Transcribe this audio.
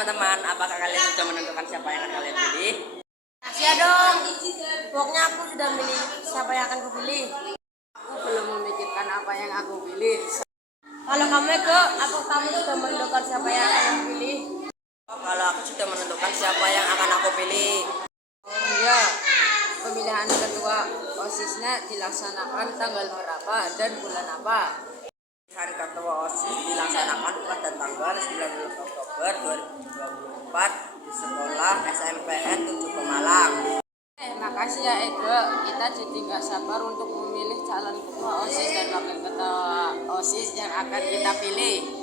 teman-teman, apakah kalian sudah menentukan siapa yang akan kalian pilih? Iya dong, pokoknya aku sudah milih siapa yang akan kupilih. Aku belum memikirkan apa yang aku pilih. Kalau kamu Eko, apa kamu sudah menentukan siapa yang akan kamu pilih? Kalau aku sudah menentukan siapa yang akan aku pilih. Oh iya, pemilihan ketua OSISnya dilaksanakan tanggal berapa dan bulan apa? Pemilihan ketua OSIS dilaksanakan pada tanggal 19 Oktober 2024 di sekolah SMPN 7 Pemalang. Makasih ya Ego, kita jadi nggak sabar untuk memilih calon ketua OSIS dan wakil ketua OSIS yang akan kita pilih.